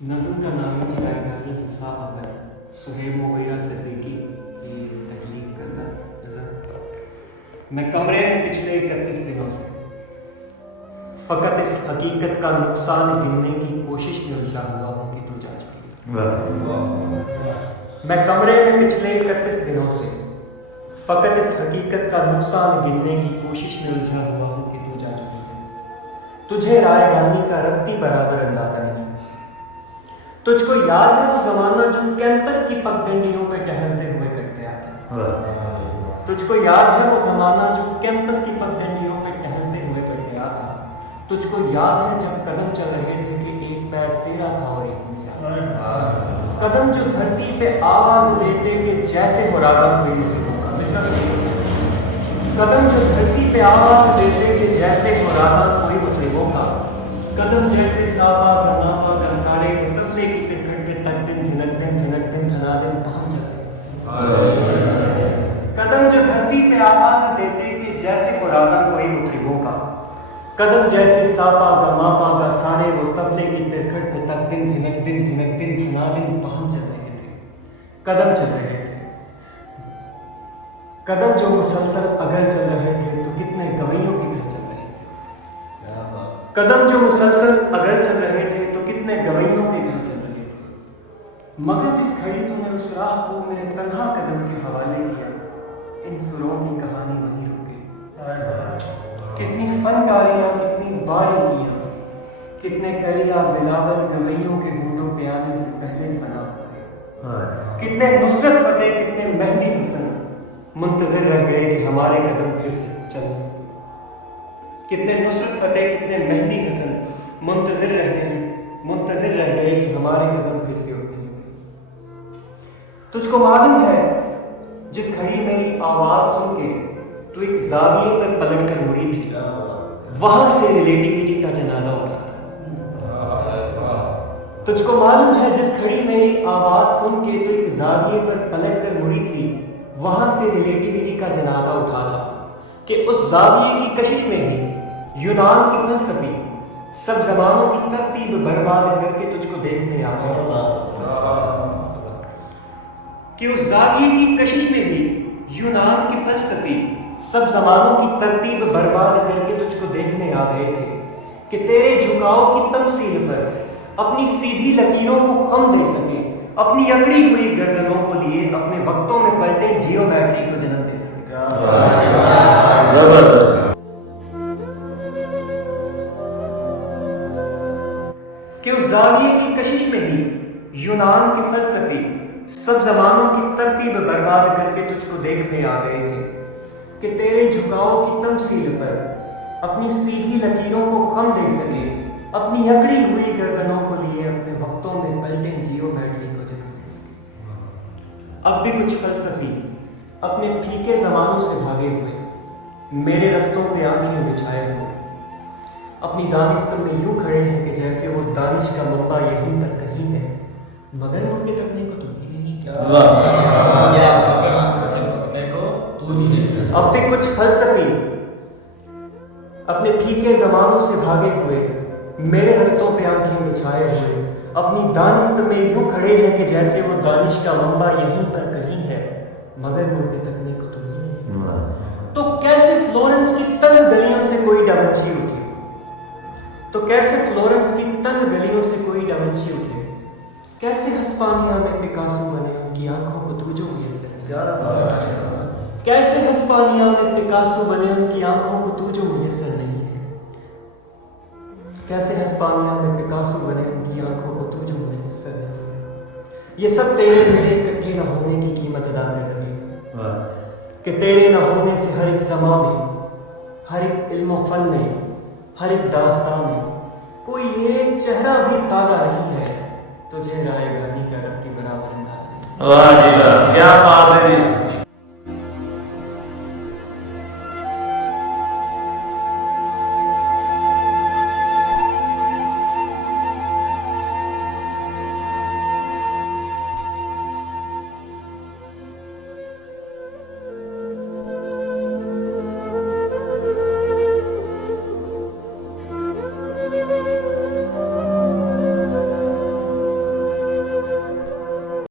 नज़्म का नाम जाएगानी हिस्सा अगर सुहेब मुगैरा सिद्दीकी की तहरीक करना नज़म। मैं कमरे में पिछले 31 दिनों से फ़कत इस हकीकत का नुकसान गिनने की कोशिश में उलझा हुआ हूँ कि तू जा चुकी। मैं कमरे में पिछले 31 दिनों से फ़कत इस हकीकत का नुकसान गिनने की कोशिश में उलझा हुआ हूँ कि तू जा चुकी है। तुझे रायगानी का रत्ती बराबर अंदाज़ा नहीं। तुझको याद है वो ज़माना जो कैंपस की पगडंडियों पे टहलते हुए कट गया था। तुझको याद है वो ज़माना जो कैंपस की पगडंडियों पे टहलते हुए कट गया था। तुझको याद है जब कदम चल रहे थे कि एक पैर तेरा था और एक मेरा। कदम जो धरती पे आवाज देते कि जैसे हो रागा कोई मुझको का। कदम जो धरती पे आवाज देते कि जैसे हो रागा कोई मुतलिबों का। कदम जैसे सापा गनापा का सारे तबले की तिरकट पे तक दिन धिनक दिन धना दिन पहुंच जाते। कदम जो धरती पे आवाज देते कि जैसे हो रागा कोई मुतलिबों का। कदम जैसे सापा गमापा का सारे वो तबले की तिरकट पे तक दिन धिनक दिन धना दिन पहुंच रहे थे। कदम चल रहे थे। कदम जो मुसलसल अगर चल रहे थे तो कितने गवैयों के घर चल रहे थे। कदम जो मुसलसल अगर चल रहे थे तो कितने गवैयों के घर चल रहे थे। मगर जिस घड़ी तूने उस राह को मेरे तन्हा कदम के हवाले किया, इन सुरों की कहानी वहीं रुक गई। कितनी फनकारियां, कितनी बारीकियां, कितने कलिया बिलावल गवैयों के होंठों पे आने से पहले फना हो गए। कितने नुसरत फतेह, कितने मेहंदी हसन मुंतजिर रह गए कि हमारे कदम फिर से चले। कितने नुसरत फतेह, कितने मेहंदी हसन मुंतजिर रह गए कि हमारे कदम फिर से उठे। तुझको मालूम है जिस घड़ी मेरी आवाज सुन के तू एक जाविये पर पलट कर मुड़ी थी, वहां से रिलेटिविटी का जनाजा उठा था। तुझको मालूम है जिस घड़ी मेरी आवाज सुन के तू एक जाविये पर पलट कर मुड़ी थी, वहां से रिलेटिविटी का जनाजा उठा था कि उस जाविये की कशिश में ही यूनान की फलसफी सब ज़मानों की तरतीब बर्बाद करके तुझको देखने आ गया। कि उस जाविये की कशिश में भी यूनान की फलसफी सब ज़मानों की तरतीब बर्बाद करके तुझको देखने आ गए थे कि तेरे झुकाव की तमसील पर अपनी सीधी लकीरों को खम दे सके, अपनी अकड़ी हुई गर्दनों को लिए अपने वक्तों में पलटे जियोमेट्री को जन्म दे सके। जबरदस्त। कि उस जाविये की कशिश में ही यूनान की फलसफी सब ज़मानों की तरतीब बर्बाद करके तुझको देखने आ गए थे कि तेरे झुकाव की तमसील पर अपनी सीधी लकीरों को खम दे सके, अपनी अकड़ी हुई गर्दनों को लिए अपने वक्तों में पलटे जियोमेट्री को जन्म दे सके। अब भी कुछ फलसफी अपने फीके ज़मानों से भागे हुए मेरे रस्तों पे आंखें बिछाए हुए अपनी दानिश में यूं खड़े हैं कि जैसे वो दानिश का मंबा यहीं पर कहीं है, मगर उनके तकने को तो नहीं। अब भी कुछ फलसफी अपने फीके ज़मानों से भागे हुए मेरे रस्तों पे आंखें बिछाए हुए अपनी दानिश में यूं खड़े हैं कि जैसे वो दानिश का मंबा यहीं पर कहीं है, मगर उनके तकने को तो नहीं। तो कैसे फ्लोरेंस की तंग गलियों से कोई डाविंची उठे, तो कैसे फ्लोरेंस की तंग गलियों से कोई डाविंची उठे, कैसे हिस्पानिया में पिकासो बने उनकी आंखों को तू जो मुयस्सर नहीं। कैसे हिस्पानिया में पिकासो बने उनकी आंखों को तू जो मुयस्सर नहीं है। कैसे हिस्पानिया में पिकासो बने उनकी आंखों को तू जो मुयस्सर नहीं है। ये सब तेरे मेरे इकट्ठे न होने की कीमत अदा कर रही है कि तेरे न होने से हर एक ज़मां में, हर एक इल्म फन में, हर एक दास्तान में कोई एक चेहरा भी ताज़ा नहीं है। तुझे रायगानी का रत्ती बराबर अंदाज़ा नहीं। वाह जी वाह, क्या बात।